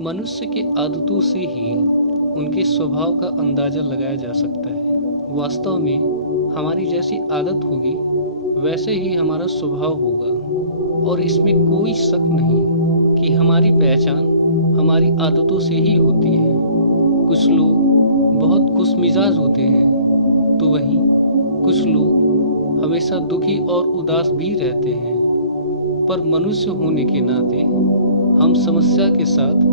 मनुष्य के आदतों से ही उनके स्वभाव का अंदाज़ा लगाया जा सकता है। वास्तव में हमारी जैसी आदत होगी वैसे ही हमारा स्वभाव होगा और इसमें कोई शक नहीं कि हमारी पहचान हमारी आदतों से ही होती है। कुछ लोग बहुत खुशमिजाज होते हैं तो वहीं कुछ लोग हमेशा दुखी और उदास भी रहते हैं। पर मनुष्य होने के नाते हम समस्या के साथ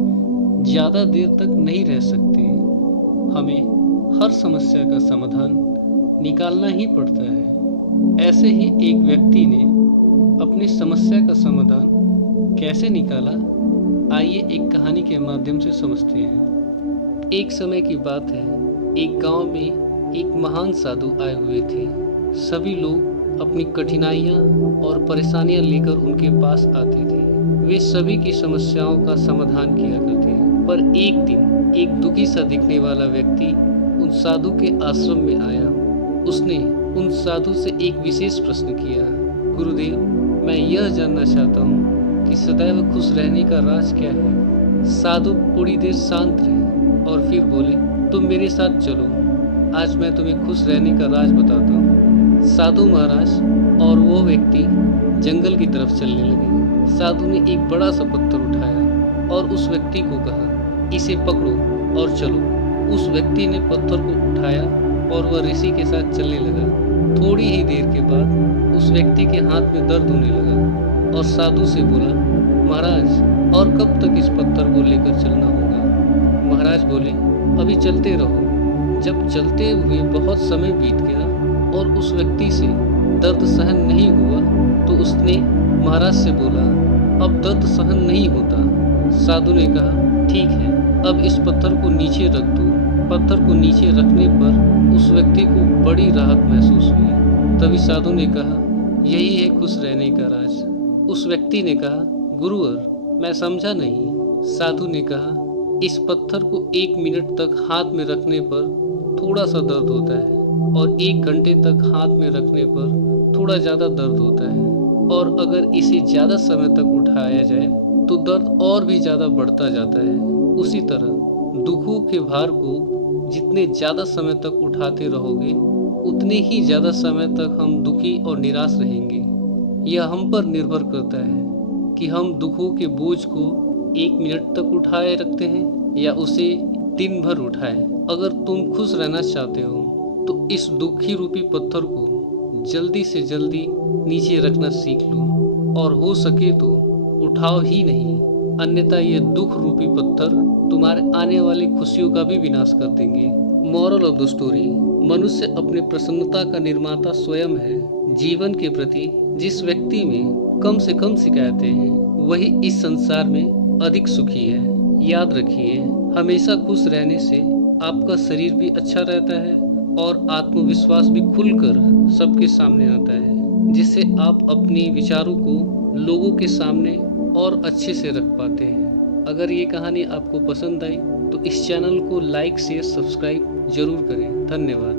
ज़्यादा देर तक नहीं रह सकते। हमें हर समस्या का समाधान निकालना ही पड़ता है। ऐसे ही एक व्यक्ति ने अपनी समस्या का समाधान कैसे निकाला, आइए एक कहानी के माध्यम से समझते हैं। एक समय की बात है, एक गांव में एक महान साधु आए हुए थे। सभी लोग अपनी कठिनाइयाँ और परेशानियाँ लेकर उनके पास आते थे। वे सभी की समस्याओं का समाधान किया करते। पर एक दिन एक दुखी सा दिखने वाला व्यक्ति उन साधु के आश्रम में आया। उसने उन साधु से एक विशेष प्रश्न किया, गुरुदेव, मैं यह जानना चाहता हूँ कि सदैव खुश रहने का राज क्या है। साधु थोड़ी देर शांत रहे और फिर बोले, तुम मेरे साथ चलो, आज मैं तुम्हें खुश रहने का राज बताता हूँ। साधु महाराज और वो व्यक्ति जंगल की तरफ चलने लगे। साधु ने एक बड़ा सा पत्थर उठाया और उस व्यक्ति को कहा, इसे पकड़ो और चलो। उस व्यक्ति ने पत्थर को उठाया और वह ऋषि के साथ चलने लगा। थोड़ी ही देर के बाद उस व्यक्ति के हाथ में दर्द होने लगा और साधु से बोला, महाराज, और कब तक इस पत्थर को लेकर चलना होगा। महाराज बोले, अभी चलते रहो। जब चलते हुए बहुत समय बीत गया और उस व्यक्ति से दर्द सहन नहीं हुआ तो उसने महाराज से बोला, अब दर्द सहन नहीं होता। साधु ने कहा, ठीक है, अब इस पत्थर को नीचे रख दो। पत्थर को नीचे रखने पर उस व्यक्ति को बड़ी राहत महसूस हुई। तभी साधु ने कहा, यही है खुश रहने का राज। उस व्यक्ति ने कहा, गुरुवर, मैं समझा नहीं। साधु ने कहा, इस पत्थर को 1 मिनट तक हाथ में रखने पर थोड़ा सा दर्द होता है और 1 घंटे तक हाथ में रखने पर थोड़ा ज़्यादा दर्द होता है, और अगर इसे ज़्यादा समय तक उठाया जाए तो दर्द और भी ज़्यादा बढ़ता जाता है। उसी तरह दुखों के भार को जितने ज़्यादा समय तक उठाते रहोगे उतने ही ज़्यादा समय तक हम दुखी और निराश रहेंगे। यह हम पर निर्भर करता है कि हम दुखों के बोझ को 1 मिनट तक उठाए रखते हैं या उसे दिन भर उठाएं। अगर तुम खुश रहना चाहते हो तो इस दुखी रूपी पत्थर को जल्दी से जल्दी नीचे रखना सीख लो, और हो सके तो उठाओ ही नहीं, अन्यथा ये दुख रूपी पत्थर तुम्हारे आने वाली खुशियों का भी विनाश कर देंगे। मॉरल ऑफ द स्टोरी, मनुष्य अपनी प्रसन्नता का निर्माता स्वयं है। जीवन के प्रति जिस व्यक्ति में कम से कम शिकायतें हैं वही इस संसार में अधिक सुखी है। याद रखिए, हमेशा खुश रहने से आपका शरीर भी अच्छा रहता है और आत्मविश्वास भी खुलकर सबके सामने आता है, जिससे आप अपने विचारों को लोगों के सामने और अच्छे से रख पाते हैं। अगर ये कहानी आपको पसंद आई तो इस चैनल को लाइक, शेयर, सब्सक्राइब जरूर करें। धन्यवाद।